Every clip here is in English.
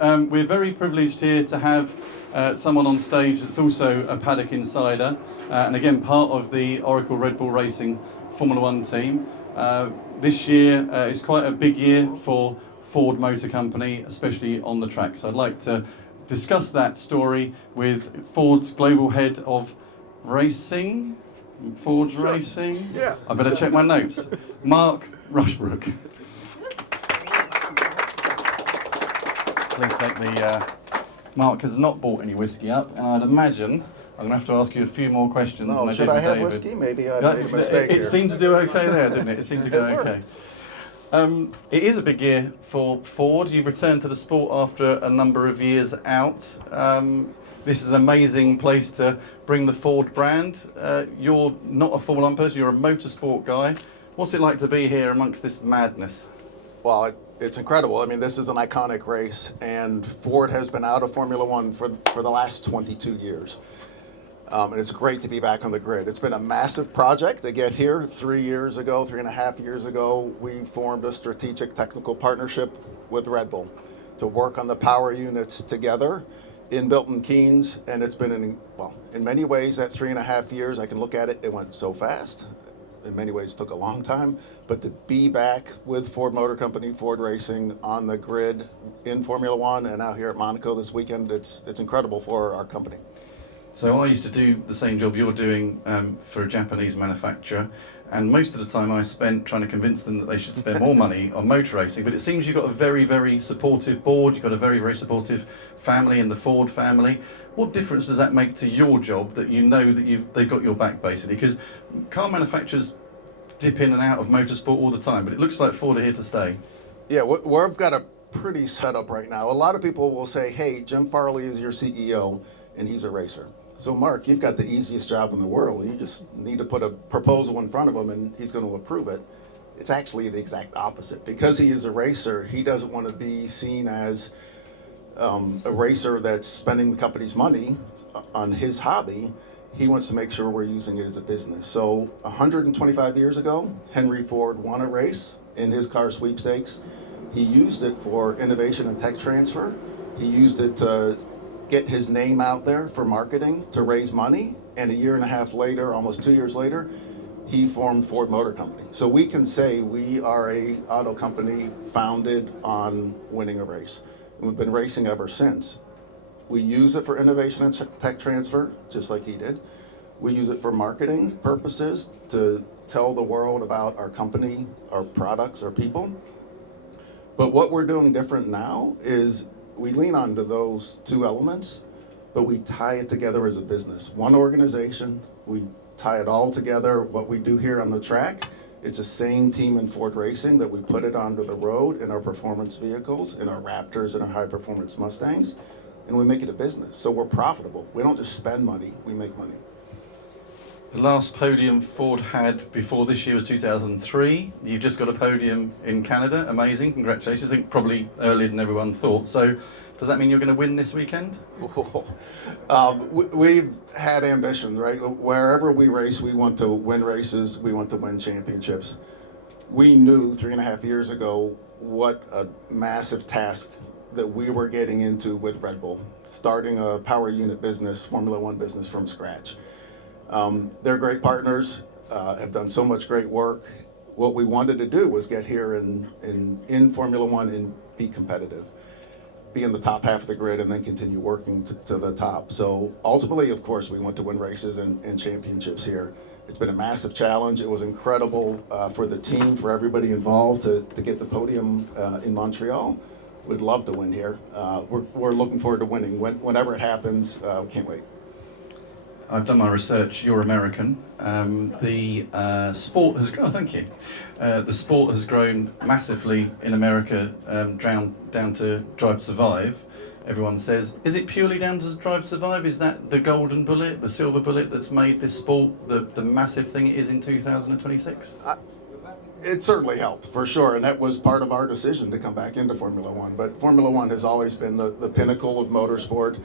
We're very privileged here to have someone on stage that's also a paddock insider, and again part of the Oracle Red Bull Racing Formula One team. This year is quite a big year for Ford Motor Company, especially on the track. So I'd like to discuss that story with Ford's global head of racing. Ford's Sure. Racing? Yeah. I better check my notes. Mark Rushbrook. Please take the... Mark has not bought any whiskey up, and I'd imagine I'm going to have to ask you a few more questions. No, than should did I with have David. whiskey? Maybe I made a mistake it here. seemed to do okay there, didn't it? It seemed to go It okay. worked. It is a big year for Ford. You've returned to the sport after a number of years out. This is an amazing place to bring the Ford brand. You're not a Formula One person, you're a motorsport guy. What's it like to be here amongst this madness? Well, it's incredible. I mean, this is an iconic race, and Ford has been out of Formula One for the last 22 years. And it's great to be back on the grid. It's been a massive project to get here. 3 years ago, 3.5 years ago, we formed a strategic technical partnership with Red Bull to work on the power units together in Milton Keynes. And it's been, in many ways, that 3.5 years, I can look at it, it went so fast. In many ways, it took a long time. But to be back with Ford Motor Company, Ford Racing, on the grid in Formula One, and now here at Monaco this weekend, it's incredible for our company. So I used to do the same job you're doing for a Japanese manufacturer, and most of the time I spent trying to convince them that they should spend more money on motor racing. But it seems you've got a very, very supportive board, you've got a very, very supportive family in the Ford family. What difference does that make to your job, that you know that they've got your back, basically? Because car manufacturers dip in and out of motorsport all the time, but it looks like Ford are here to stay. Yeah, we've got a pretty setup right now. A lot of people will say, hey, Jim Farley is your CEO, and he's a racer. So Mark, you've got the easiest job in the world. You just need to put a proposal in front of him and he's going to approve it. It's actually the exact opposite. Because he is a racer, he doesn't want to be seen as a racer that's spending the company's money on his hobby. He wants to make sure we're using it as a business. So 125 years ago, Henry Ford won a race in his car sweepstakes. He used it for innovation and tech transfer. He used it to get his name out there for marketing, to raise money, and 1.5 years later, almost 2 years later, he formed Ford Motor Company. So we can say we are a auto company founded on winning a race. And we've been racing ever since. We use it for innovation and tech transfer, just like he did. We use it for marketing purposes, to tell the world about our company, our products, our people. But what we're doing different now is we lean onto those two elements, but we tie it together as a business. One organization, we tie it all together. What we do here on the track, it's the same team in Ford Racing that we put it onto the road in our performance vehicles, in our Raptors, and our high performance Mustangs, and we make it a business. So we're profitable. We don't just spend money, we make money. The last podium Ford had before this year was 2003. You've just got a podium in Canada. Amazing, congratulations. I think probably earlier than everyone thought. So does that mean you're going to win this weekend? We've had ambitions, right? Wherever we race, we want to win races, we want to win championships. We knew 3.5 years ago what a massive task that we were getting into with Red Bull, starting a power unit business, Formula One business from scratch. They're great partners, have done so much great work. What we wanted to do was get here in Formula One and be competitive, be in the top half of the grid, and then continue working to the top. So ultimately, of course, we want to win races and championships here. It's been a massive challenge. It was incredible for the team, for everybody involved to get the podium in Montreal. We'd love to win here. We're looking forward to winning. Whenever it happens, we can't wait. I've done my research. You're American. The sport has grown. Oh, thank you. The sport has grown massively in America, down to Drive to Survive. Everyone says, is it purely down to Drive to Survive? Is that the golden bullet, the silver bullet that's made this sport the massive thing it is in 2026? It certainly helped, for sure, and that was part of our decision to come back into Formula One. But Formula One has always been the pinnacle of motorsport.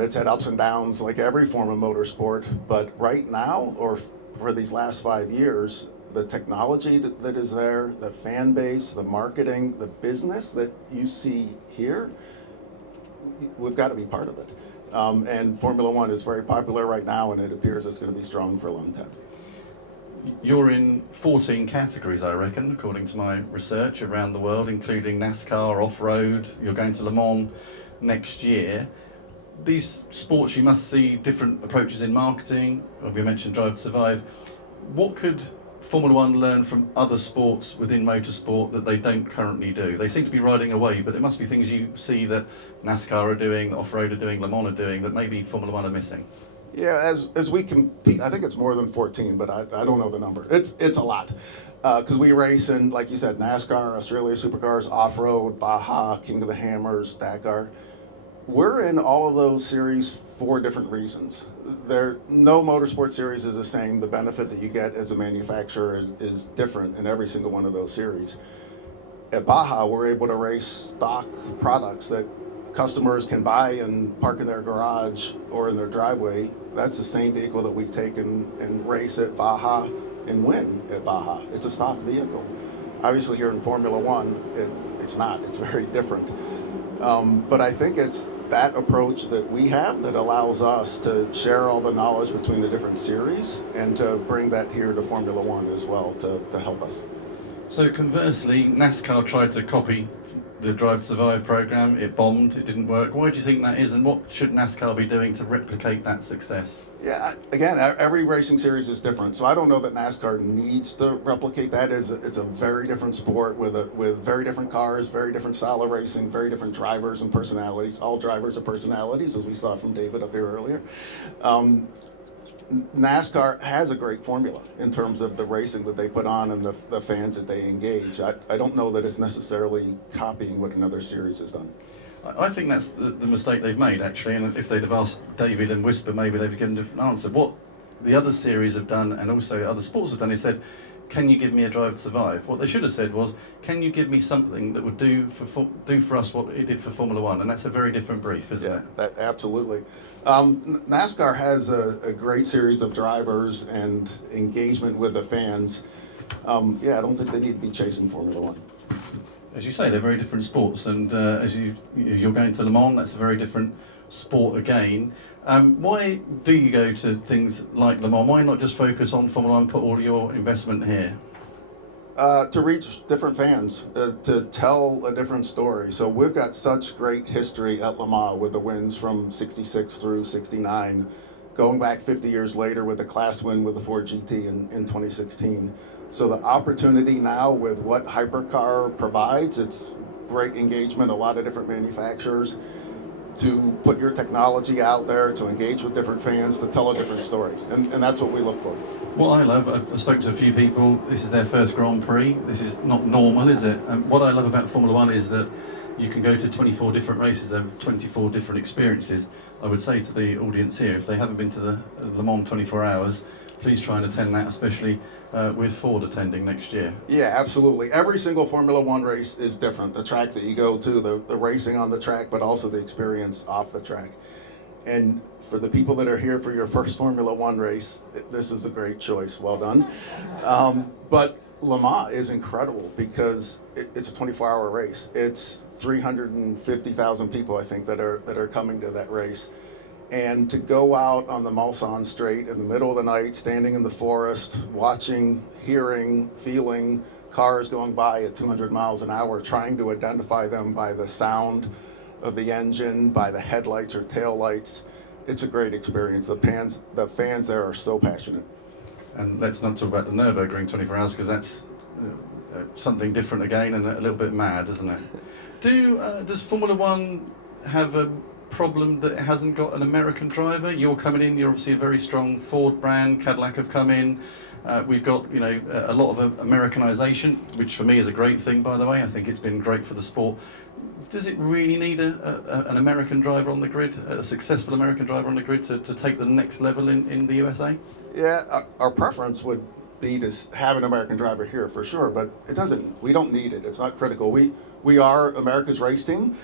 It's had ups and downs like every form of motorsport, but right now, or for these last 5 years, the technology that is there, the fan base, the marketing, the business that you see here we've got to be part of it. And Formula One is very popular right now, and it appears it's going to be strong for a long time. You're in 14 categories, I reckon, according to my research around the world, including NASCAR, off-road. You're going to Le Mans next year. These sports, you must see different approaches in marketing. We mentioned Drive to Survive. What could Formula One learn from other sports within motorsport that they don't currently do? They seem to be riding away, but there must be things you see that NASCAR are doing, that off-road are doing, Le Mans are doing, that maybe Formula One are missing. Yeah, as we compete, I think it's more than 14, but I don't know the number. It's a lot. Because we race in, like you said, NASCAR, Australia Supercars, Off-Road, Baja, King of the Hammers, Dakar. We're in all of those series for different reasons. No motorsport series is the same. The benefit that you get as a manufacturer is different in every single one of those series. At Baja, we're able to race stock products that customers can buy and park in their garage or in their driveway. That's the same vehicle that we take and race at Baja and win at Baja. It's a stock vehicle. Obviously here in Formula One, it's not. It's very different. But I think it's that approach that we have that allows us to share all the knowledge between the different series and to bring that here to Formula One as well to help us. So conversely, NASCAR tried to copy the Drive to Survive program. It bombed, it didn't work. Why do you think that is, and what should NASCAR be doing to replicate that success? Yeah, again, every racing series is different, so I don't know that NASCAR needs to replicate that. It's a very different sport with very different cars, very different style of racing, very different drivers and personalities. All drivers are personalities, as we saw from David up here earlier. NASCAR has a great formula in terms of the racing that they put on and the fans that they engage. I don't know that it's necessarily copying what another series has done. I think that's the mistake they've made, actually, and if they'd have asked David and Whisper, maybe they'd have given a different answer. What the other series have done, and also other sports have done, is said, can you give me a Drive to Survive? What they should have said was, can you give me something that would do for us what it did for Formula One? And that's a very different brief, isn't it? Absolutely. NASCAR has a great series of drivers and engagement with the fans. I don't think they need to be chasing Formula One. As you say, they're very different sports, and as you're going to Le Mans, that's a very different sport again. Why do you go to things like Le Mans? Why not just focus on Formula One, put all your investment here? To reach different fans, to tell a different story. So we've got such great history at Le Mans with the wins from 66 through 69, going back 50 years later with the class win with the Ford GT in 2016. So the opportunity now with what Hypercar provides, it's great engagement, a lot of different manufacturers, to put your technology out there, to engage with different fans, to tell a different story. And that's what we look for. What I love, I've spoken to a few people, this is their first Grand Prix. This is not normal, is it? And what I love about Formula One is that you can go to 24 different races and 24 different experiences. I would say to the audience here, if they haven't been to the Le Mans 24 hours, please try and attend that, especially with Ford attending next year. Yeah, absolutely. Every single Formula One race is different. The track that you go to, the racing on the track, but also the experience off the track. And for the people that are here for your first Formula One race, this is a great choice. Well done. But Le Mans is incredible because it's a 24-hour race. It's 350,000 people, I think, that are coming to that race. And to go out on the Mulsanne Straight in the middle of the night, standing in the forest, watching, hearing, feeling cars going by at 200 miles an hour, trying to identify them by the sound of the engine, by the headlights or taillights, it's a great experience. The fans there are so passionate. And let's not talk about the Nürburgring 24 hours, because that's something different again and a little bit mad, isn't it? Does Formula One have a problem that it hasn't got an American driver? You're coming in, you're obviously a very strong Ford brand, Cadillac have come in. We've got a lot of Americanization, which for me is a great thing, by the way. I think it's been great for the sport. Does it really need an American driver on the grid, a successful American driver on the grid to take the next level in the USA? Yeah, our preference would be to have an American driver here for sure, but it doesn't. We don't need it. It's not critical. We are America's race team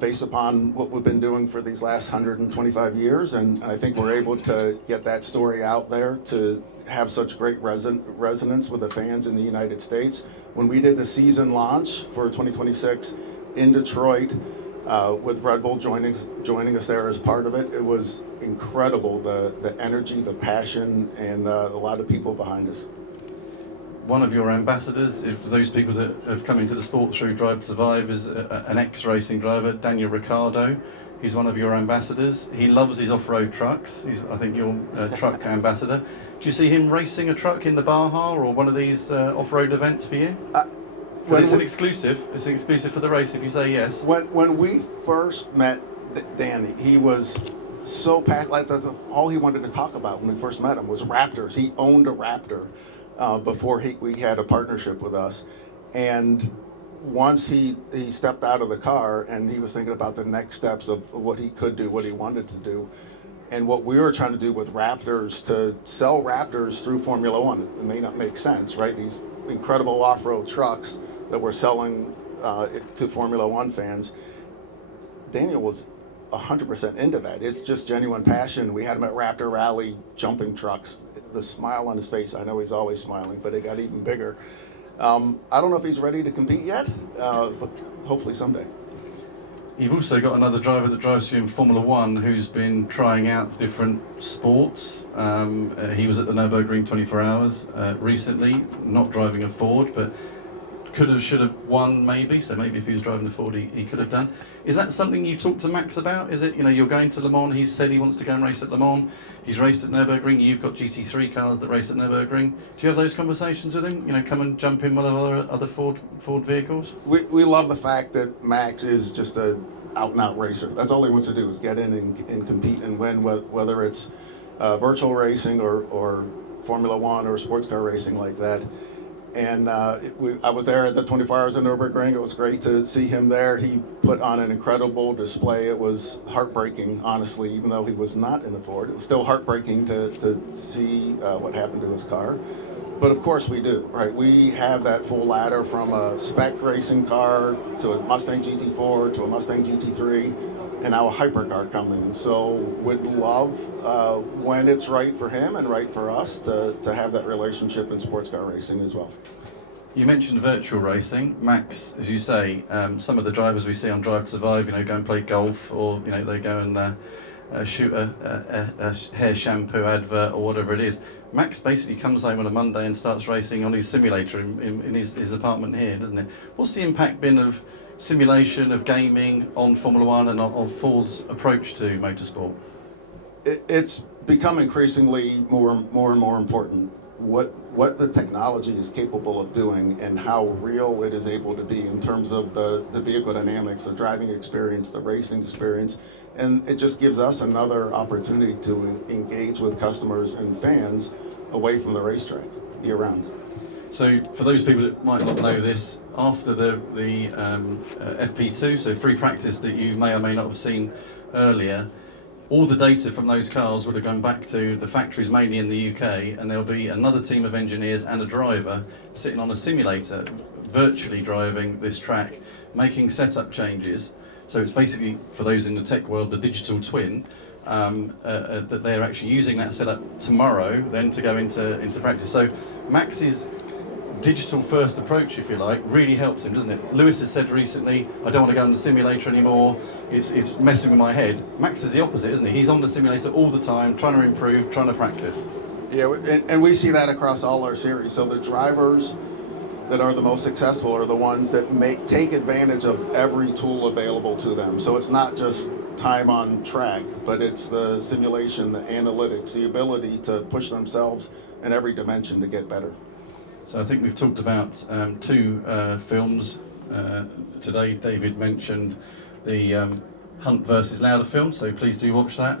based upon what we've been doing for these last 125 years, and I think we're able to get that story out there to have such great resonance with the fans in the United States. When we did the season launch for 2026 in Detroit, with Red Bull joining us there as part of it. It was incredible, the energy, the passion, and a lot of people behind us. One of your ambassadors, if those people that have come into the sport through Drive to Survive, is an ex-racing driver, Daniel Ricciardo. He's one of your ambassadors. He loves his off-road trucks. He's, I think, your truck ambassador. Do you see him racing a truck in the Baja or one of these off-road events for you? It's an exclusive. It's an exclusive for the race if you say yes. When we first met Danny, he was so passionate. Like, that's all he wanted to talk about when we first met him was Raptors. He owned a Raptor before we had a partnership with us. And once he stepped out of the car and he was thinking about the next steps of what he could do, what he wanted to do, and what we were trying to do with Raptors, to sell Raptors through Formula One. It may not make sense, right? These incredible off-road trucks that we're selling to Formula One fans. Daniel was 100% into that. It's just genuine passion. We had him at Raptor Rally jumping trucks. The smile on his face, I know he's always smiling, but it got even bigger. I don't know if he's ready to compete yet, but hopefully someday. You've also got another driver that drives for you in Formula One who's been trying out different sports. He was at the Nürburgring 24 Hours recently, not driving a Ford, but could have, should have won maybe. So maybe if he was driving a Ford, he could have done. Is that something you talk to Max about? Is it, you know, you're going to Le Mans, he's said he wants to go and race at Le Mans, he's raced at Nürburgring, you've got GT3 cars that race at Nürburgring. Do you have those conversations with him? You know, come and jump in one of our other Ford vehicles? We love the fact that Max is just a out-and-out racer. That's all he wants to do, is get in and compete and win, whether it's virtual racing or Formula One or sports car racing like that. And I was there at the 24 Hours of Nürburgring. It was great to see him there. He put on an incredible display. It was heartbreaking, honestly, even though he was not in a Ford. It was still heartbreaking to see what happened to his car. But of course we do, right? We have that full ladder from a spec racing car to a Mustang GT4 to a Mustang GT3 and now a hypercar coming. So would love, when it's right for him and right for us, to have that relationship in sports car racing as well. You mentioned virtual racing. Max, as you say, some of the drivers we see on Drive to Survive, you know, go and play golf, or, you know, they go and shoot a hair shampoo advert or whatever it is. Max basically comes home on a Monday and starts racing on his simulator in his apartment here, doesn't it? What's the impact been of simulation, of gaming on Formula One and on Ford's approach to motorsport? It's become increasingly more and more important. What the technology is capable of doing and how real it is able to be in terms of the vehicle dynamics, the driving experience, the racing experience, and it just gives us another opportunity to engage with customers and fans away from the racetrack year-round. So for those people that might not know this, after the FP2, so free practice that you may or may not have seen earlier, all the data from those cars would have gone back to the factories mainly in the UK, and there'll be another team of engineers and a driver sitting on a simulator, virtually driving this track, making setup changes. So it's basically, for those in the tech world, the digital twin, that they're actually using that setup tomorrow then to go into practice. So Max's digital first approach, if you like, really helps him, doesn't it? Lewis has said recently, I don't want to go on the simulator anymore, it's messing with my head. Max is the opposite, isn't he? He's on the simulator all the time, trying to improve, trying to practice. Yeah, and we see that across all our series. So the drivers that are the most successful are the ones that take advantage of every tool available to them. So it's not just time on track, but it's the simulation, the analytics, the ability to push themselves in every dimension to get better. So I think we've talked about two films today. David mentioned the Hunt versus Lauda film, so please do watch that.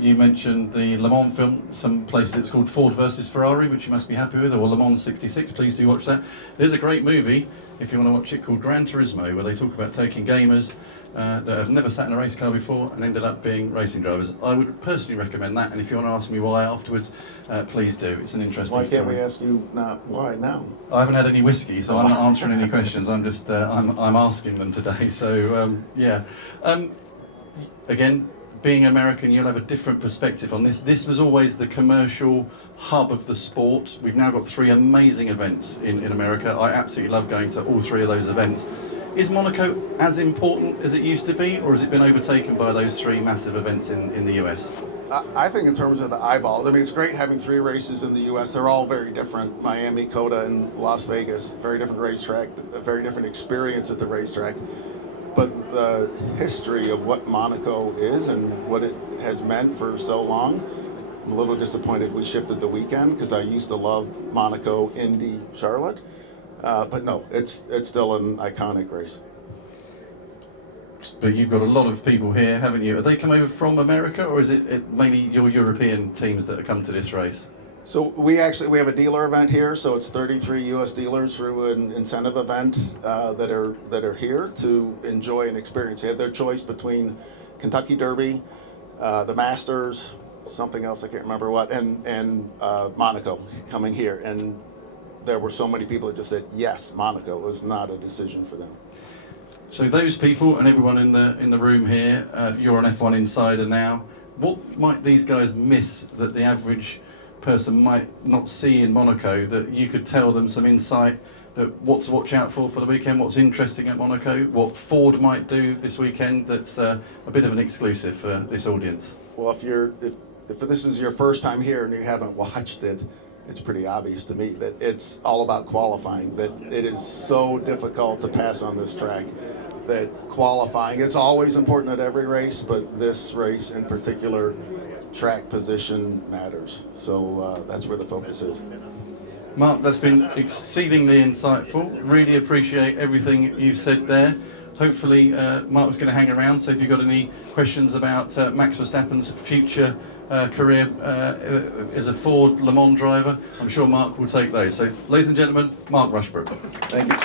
You mentioned the Le Mans film, some places it's called Ford versus Ferrari, which you must be happy with, or Le Mans 66, please do watch that. There's a great movie, if you want to watch it, called Gran Turismo, where they talk about taking gamers that have never sat in a race car before and ended up being racing drivers. I would personally recommend that, and if you want to ask me why afterwards, please do. It's an interesting story. Why can't we ask you why now? I haven't had any whiskey, so I'm not answering any questions. I'm just I'm asking them today. So yeah. Again, being American, you'll have a different perspective on this. This was always the commercial hub of the sport. We've now got 3 amazing events in America. I absolutely love going to all 3 of those events. Is Monaco as important as it used to be, or has it been overtaken by those three massive events in the US? I think in terms of the eyeballs, I mean, it's great having 3 races in the U.S. They're all very different. Miami, COTA, and Las Vegas, very different racetrack, a very different experience at the racetrack. But the history of what Monaco is and what it has meant for so long, I'm a little disappointed we shifted the weekend because I used to love Monaco, Indy, Charlotte. But no, it's still an iconic race. But you've got a lot of people here, haven't you? Have they come over from America, or is it mainly your European teams that have come to this race? So we have a dealer event here. So it's 33 U.S. dealers through an incentive event that are here to enjoy and experience. They had their choice between Kentucky Derby, the Masters, something else I can't remember what, and Monaco coming here. And there were so many people that just said yes. Monaco was not a decision for them. So those people and everyone in the room here, you're an F1 insider now. What might these guys miss that the average person might not see in Monaco, that you could tell them some insight, that what to watch out for the weekend, what's interesting at Monaco, what Ford might do this weekend that's a bit of an exclusive for this audience? Well, if this is your first time here and you haven't watched it, it's pretty obvious to me that it's all about qualifying, that it is so difficult to pass on this track, that qualifying, it's always important at every race, but this race in particular, track position matters. So that's where the focus is. Mark, that's been exceedingly insightful. Really appreciate everything you've said there. Hopefully Mark's going to hang around, so if you've got any questions about Max Verstappen's future career as a Ford Le Mans driver, I'm sure Mark will take those. So ladies and gentlemen, Mark Rushbrook. Thank you.